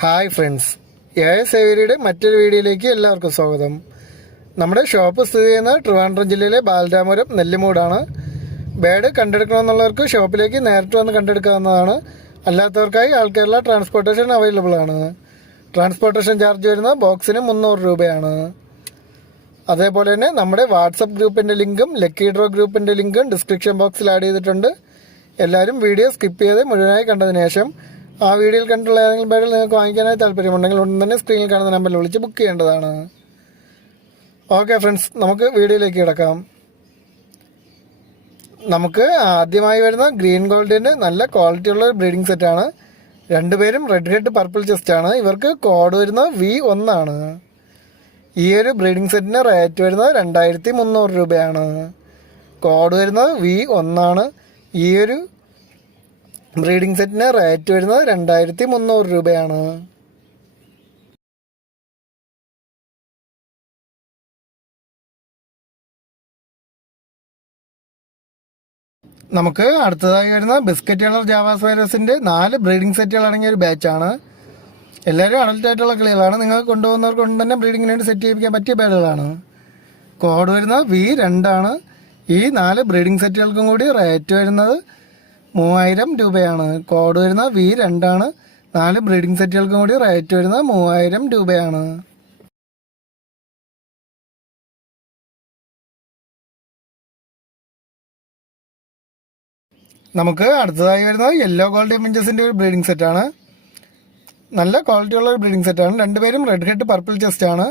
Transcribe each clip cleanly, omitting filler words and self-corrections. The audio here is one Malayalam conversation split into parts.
ഹായ് ഫ്രണ്ട്സ്, സേവരിയുടെ മറ്റൊരു വീഡിയോയിലേക്ക് എല്ലാവർക്കും സ്വാഗതം. നമ്മുടെ ഷോപ്പ് സ്ഥിതി ചെയ്യുന്നത് ട്രിവാൻഡ്രം ജില്ലയിലെ ബാലരാമപുരം നെല്ലിമൂടാണ്. ബേഡ് കണ്ടെടുക്കണമെന്നുള്ളവർക്ക് ഷോപ്പിലേക്ക് നേരിട്ട് വന്ന് കണ്ടെടുക്കാവുന്നതാണ്. അല്ലാത്തവർക്കായി ആൾ കേരള ട്രാൻസ്പോർട്ടേഷൻ അവൈലബിൾ ആണ്. ട്രാൻസ്പോർട്ടേഷൻ ചാർജ് വരുന്ന ബോക്സിന് 300 രൂപയാണ്. അതേപോലെ തന്നെ നമ്മുടെ വാട്സപ്പ് ഗ്രൂപ്പിൻ്റെ ലിങ്കും ലക്കി ഡ്രോ ഗ്രൂപ്പിൻ്റെ ലിങ്കും ഡിസ്ക്രിപ്ഷൻ ബോക്സിൽ ആഡ് ചെയ്തിട്ടുണ്ട്. എല്ലാവരും വീഡിയോ സ്കിപ്പ് ചെയ്ത് മുഴുവനായി കണ്ടതിന് ശേഷം ആ വീഡിയോയിൽ കണ്ടുള്ള ഏതെങ്കിലും ബേഡിൽ നിങ്ങൾക്ക് വാങ്ങിക്കാനായി താല്പര്യമുണ്ടെങ്കിൽ ഉടൻ തന്നെ സ്ക്രീനിൽ കാണുന്ന നമ്പറിൽ വിളിച്ച് ബുക്ക് ചെയ്യേണ്ടതാണ്. ഓക്കെ ഫ്രണ്ട്സ്, നമുക്ക് വീഡിയോയിലേക്ക് കിടക്കാം. നമുക്ക് ആദ്യമായി വരുന്ന ഗ്രീൻ ഗോൾഡിൻ്റെ നല്ല ക്വാളിറ്റിയുള്ള ഒരു ബ്രീഡിംഗ് സെറ്റാണ്. രണ്ടുപേരും റെഡ് ഹെഡ് പർപ്പിൾ ചെസ്റ്റാണ്. ഇവർക്ക് കോഡ് വരുന്നത് V1 ആണ്. ഈ ഒരു ബ്രീഡിംഗ് സെറ്റിന് റേറ്റ് വരുന്നത് 2300 രൂപയാണ്. കോഡ് വരുന്നത് V1 ആണ്. ഈ ഒരു ബ്രീഡിംഗ് സെറ്റിന് റേറ്റ് വരുന്നത് 2300 രൂപയാണ്. നമുക്ക് അടുത്തതായി വരുന്ന ബിസ്ക്കറ്റ് കളർ ജാവാസ് വൈറസിൻ്റെ 4 ബ്രീഡിംഗ് സെറ്റുകൾ അടങ്ങിയ ഒരു ബാച്ചാണ്. എല്ലാവരും അഡൽട്ട് ആയിട്ടുള്ള കിളികളാണ്. നിങ്ങൾക്ക് കൊണ്ടുപോകുന്നവർക്ക് കൊണ്ട് തന്നെ ബ്രീഡിങ്ങിന് വേണ്ടി സെറ്റ് ചെയ്യിപ്പിക്കാൻ പറ്റിയ ബേഡുകളാണ്. കോഡ് വരുന്നത് V2 ആണ്. ഈ 4 ബ്രീഡിംഗ് സെറ്റുകൾക്കും കൂടി റേറ്റ് വരുന്നത് 3000 രൂപയാണ്. കോഡ് വരുന്നത് V2 ആണ്. 4 ബ്രീഡിംഗ് സെറ്റുകൾക്കും കൂടി റേറ്റ് വരുന്നത് 3000 രൂപയാണ്. നമുക്ക് അടുത്തതായി വരുന്നത് യെല്ലോ ഗോൾഡൻ മിഞ്ചസിൻ്റെ ഒരു ബ്രീഡിംഗ് സെറ്റാണ്. നല്ല ക്വാളിറ്റി ഉള്ള ഒരു ബ്രീഡിംഗ് സെറ്റാണ്. രണ്ടുപേരും റെഡ് ഹെഡ് പർപ്പിൾ ചെസ്റ്റ് ആണ്.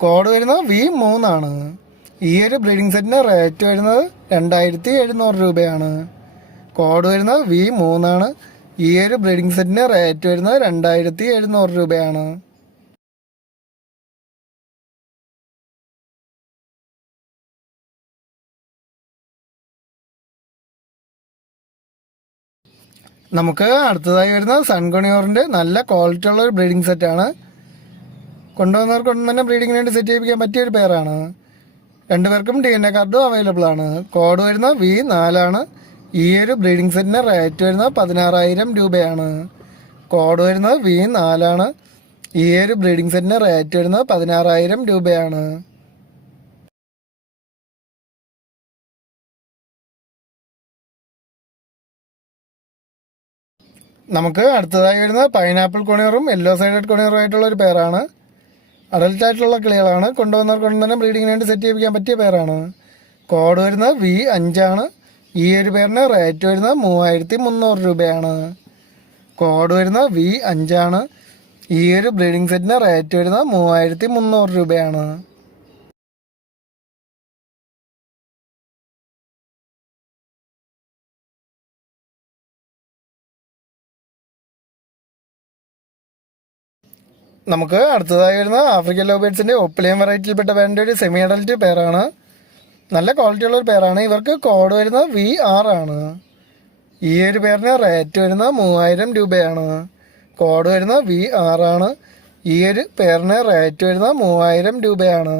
കോഡ് വരുന്നത് V3 ആണ്. ഈ ഒരു ബ്രീഡിംഗ് സെറ്റിന് റേറ്റ് വരുന്നത് 2700 രൂപയാണ്. കോഡ് വരുന്നത് V3 ആണ്. ഈ ഒരു ബ്രീഡിംഗ് സെറ്റിന് റേറ്റ് വരുന്നത് 2700 രൂപയാണ്. നമുക്ക് അടുത്തതായി വരുന്നത് സൺകൊണിയോറിൻ്റെ നല്ല ക്വാളിറ്റി ഉള്ള ഒരു ബ്രീഡിംഗ് സെറ്റാണ്. കൊണ്ടുവന്നവർക്കൊന്നും തന്നെ ബ്രീഡിങ്ങിന് വേണ്ടി സെറ്റ് ചെയ്യിപ്പിക്കാൻ പറ്റിയൊരു പേരാണ്. രണ്ടുപേർക്കും DNA കാർഡും അവൈലബിൾ ആണ്. കോഡ് വരുന്നത് V4 ആണ്. ഈ ഒരു ബ്രീഡിംഗ് സെറ്റിന് റേറ്റ് വരുന്നത് 16000 രൂപയാണ്. കോഡ് വരുന്നത് V4 ആണ്. ഈ ഒരു ബ്രീഡിംഗ് സെറ്റിന് റേറ്റ് വരുന്നത് 16000 രൂപയാണ്. നമുക്ക് അടുത്തതായി വരുന്നത് പൈനാപ്പിൾ കൊണിയറും യെല്ലോ സൈഡഡ് കൊണിയറും ആയിട്ടുള്ള ഒരു പേരാണ്. അഡൽട്ട് ആയിട്ടുള്ള കിളികളാണ്. കൊണ്ടുവന്നവർക്ക് തന്നെ ബ്രീഡിങ്ങിന് വേണ്ടി സെറ്റ് ചെയ്യിപ്പിക്കാൻ പറ്റിയ പേരാണ്. കോഡ് വരുന്നത് V5 ആണ്. ഈ ഒരു പേരിന് റേറ്റ് വരുന്നത് 3300 രൂപയാണ്. കോഡ് വരുന്നത് V5 ആണ്. ഈ ഒരു ബ്രീഡിംഗ് സെറ്റിന് റേറ്റ് വരുന്നത് 3300 രൂപയാണ്. നമുക്ക് അടുത്തതായി വരുന്ന ആഫ്രിക്കൻ ലോബേഡ്സിൻ്റെ ഒപ്ലിയം വെറൈറ്റിയിൽപ്പെട്ട പേരിൻ്റെ ഒരു സെമി അഡൽറ്റ് പേരാണ്. നല്ല ക്വാളിറ്റി ഉള്ള ഒരു പേരാണ്. ഇവർക്ക് കോഡ് വരുന്നത് V6 ആണ്. ഈ ഒരു പേരിന് റേറ്റ് വരുന്നത് 3000 രൂപയാണ്. കോഡ് വരുന്നത് V6 ആണ്. ഈ ഒരു പേരിന് റേറ്റ് വരുന്നത് 3000 രൂപയാണ്.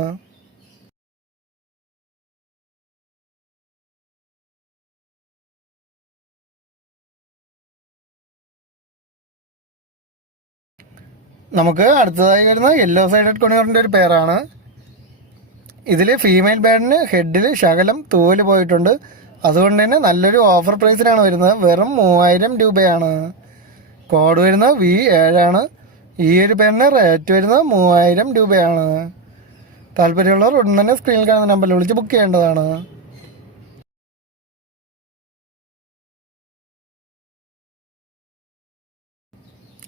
നമുക്ക് അടുത്തതായി വരുന്ന യെല്ലോ സൈഡഡ് കൊണിയറിൻ്റെ ഒരു പേരാണ്. ഇതിൽ ഫീമെയിൽ ബേഡിന് ഹെഡിൽ ശകലം തൂവല് പോയിട്ടുണ്ട്. അതുകൊണ്ട് തന്നെ നല്ലൊരു ഓഫർ പ്രൈസിലാണ് വരുന്നത്. വെറും 3000 രൂപയാണ്. കോഡ് വരുന്നത് V7 ആണ്. ഈ ഒരു പേരിന് റേറ്റ് വരുന്നത് 3000 രൂപയാണ്. താല്പര്യമുള്ളവർ ഉടൻ തന്നെ സ്ക്രീനിൽ കാണുന്ന നമ്പറിൽ വിളിച്ച് ബുക്ക് ചെയ്യേണ്ടതാണ്.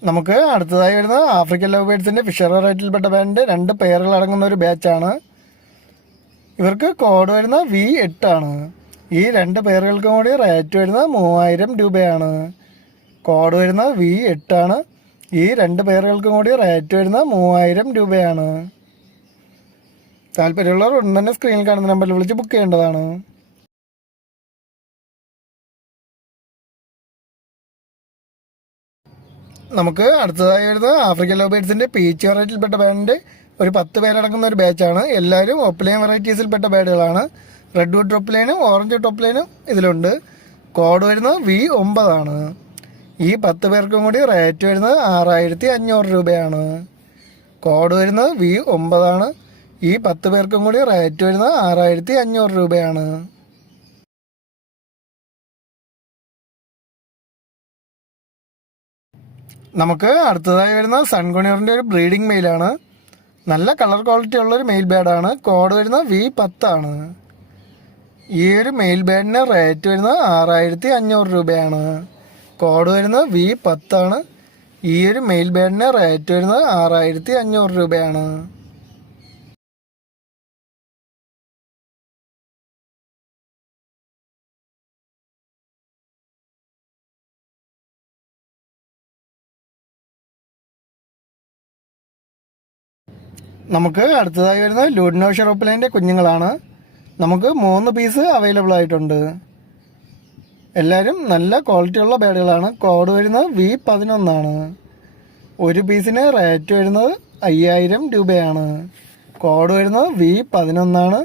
നമുക്ക് അടുത്തതായി വരുന്നത് ആഫ്രിക്കൻ ലവ് ബേഡ്സിൻ്റെ ഫിഷർ വെറൈറ്റിയിൽപ്പെട്ട ബാൻഡ് 2 പെയറുകൾ അടങ്ങുന്ന ഒരു ബാച്ചാണ്. ഇവർക്ക് കോഡ് വരുന്നത് V8 ആണ്. ഈ 2 പെയറുകൾക്കും കൂടി റേറ്റ് വരുന്നത് 3000 രൂപയാണ്. കോഡ് വരുന്നത് V8 ആണ്. ഈ 2 പെയറുകൾക്കും കൂടി റേറ്റ് വരുന്നത് 3000 രൂപയാണ്. താല്പര്യമുള്ളവർ ഉടൻ തന്നെ സ്ക്രീനിൽ കാണുന്ന നമ്പറിൽ വിളിച്ച് ബുക്ക് ചെയ്യേണ്ടതാണ്. നമുക്ക് അടുത്തതായി വരുന്നത് ആഫ്രിക്കൻ ലവ് ബേഡ്സിൻ്റെ പീച്ച് വെറൈറ്റിയിൽപ്പെട്ട ബാൻഡ് ഒരു 10 പേരടങ്ങുന്ന ഒരു ബാച്ചാണ്. എല്ലാവരും ഒപ്ലൈൻ വെറൈറ്റീസിൽപ്പെട്ട ബാഡുകളാണ്. റെഡ് വുഡ് ടോപ്പ് ലൈനും ഓറഞ്ച് ടോപ്പ് ലൈനും ഇതിലുണ്ട്. കോഡ് വരുന്നത് V9 ആണ്. ഈ 10 പേർക്കും കൂടി റേറ്റ് വരുന്നത് 6500 രൂപയാണ്. കോഡ് വരുന്നത് V9 ആണ്. ഈ 10 പേർക്കും കൂടി റേറ്റ് വരുന്നത് 6500 രൂപയാണ്. നമുക്ക് അടുത്തതായി വരുന്ന സൺകുണിയറിൻ്റെ ഒരു ബ്രീഡിംഗ് മെയിലാണ്. നല്ല കളർ ക്വാളിറ്റി ഉള്ളൊരു മെയിൽ ബേഡാണ്. കോഡ് വരുന്നത് V10 ആണ്. ഈ ഒരു മെയിൽ ബേഡിന് റേറ്റ് വരുന്നത് 6500 രൂപയാണ്. കോഡ് വരുന്നത് V10 ആണ്. ഈ ഒരു മെയിൽ ബേഡിന് റേറ്റ് വരുന്നത് 6500 രൂപയാണ്. നമുക്ക് അടുത്തതായി വരുന്നത് ലൂഡിനോ ഷെറോപ്പിലൈൻ്റെ കുഞ്ഞുങ്ങളാണ്. നമുക്ക് 3 പീസ് അവൈലബിൾ ആയിട്ടുണ്ട്. എല്ലാവരും നല്ല ക്വാളിറ്റി ഉള്ള ബേഡുകളാണ്. കോഡ് വരുന്നത് V11 ആണ്. ഒരു പീസിന് റേറ്റ് വരുന്നത് 5000 രൂപയാണ്. കോഡ് വരുന്നത് V11 ആണ്.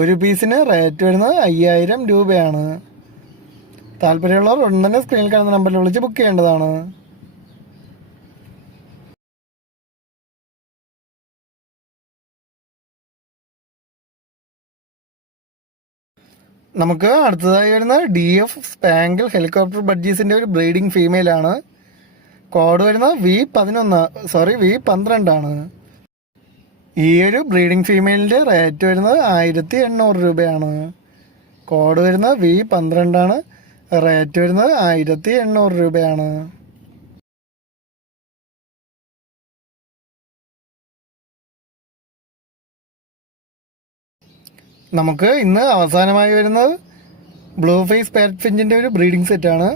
ഒരു പീസിന് റേറ്റ് വരുന്നത് 5000 രൂപയാണ്. താല്പര്യമുള്ളവർ ഉടൻ തന്നെ സ്ക്രീനിൽ കാണുന്ന നമ്പറിൽ വിളിച്ച് ബുക്ക് ചെയ്യേണ്ടതാണ്. നമുക്ക് അടുത്തതായി വരുന്ന DF സ്പാങ്കിൾ ഹെലികോപ്റ്റർ ബഡ്ജീസിൻ്റെ ഒരു ബ്രീഡിംഗ് ഫീമെയിലാണ്. കോഡ് വരുന്നത് V12 ആണ്. ഈ ഒരു ബ്രീഡിംഗ് ഫീമെയിലിൻ്റെ റേറ്റ് വരുന്നത് 1800 രൂപയാണ്. കോഡ് വരുന്നത് V12 ആണ്. റേറ്റ് വരുന്നത് 1800 രൂപയാണ്. നമുക്ക് ഇന്ന് അവസാനമായി വരുന്നത് ബ്ലൂ ഫേസ് പാരറ്റ് ഫിഞ്ചിൻ്റെ ഒരു ബ്രീഡിംഗ് സെറ്റാണ്.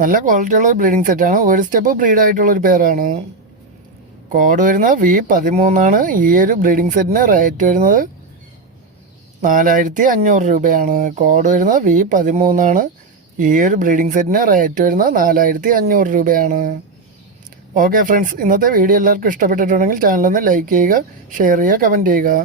നല്ല ക്വാളിറ്റി ഉള്ള ഒരു ബ്രീഡിംഗ് സെറ്റാണ്. ഒരു സ്റ്റെപ്പ് ബ്രീഡായിട്ടുള്ളൊരു പേരാണ്. കോഡ് വരുന്നത് V13 ആണ്. ഈ ഒരു ബ്രീഡിംഗ് സെറ്റിന് റേറ്റ് വരുന്നത് 4500 രൂപയാണ്. കോഡ് വരുന്നത് V13 ആണ്. ഈ ഒരു ബ്രീഡിംഗ് സെറ്റിന് റേറ്റ് വരുന്നത് 4500 രൂപയാണ്. ഓക്കെ ഫ്രണ്ട്സ്, ഇന്നത്തെ വീഡിയോ എല്ലാവർക്കും ഇഷ്ടപ്പെട്ടിട്ടുണ്ടെങ്കിൽ ചാനലൊന്ന് ലൈക്ക് ചെയ്യുക, ഷെയർ ചെയ്യുക, കമൻറ്റ് ചെയ്യുക.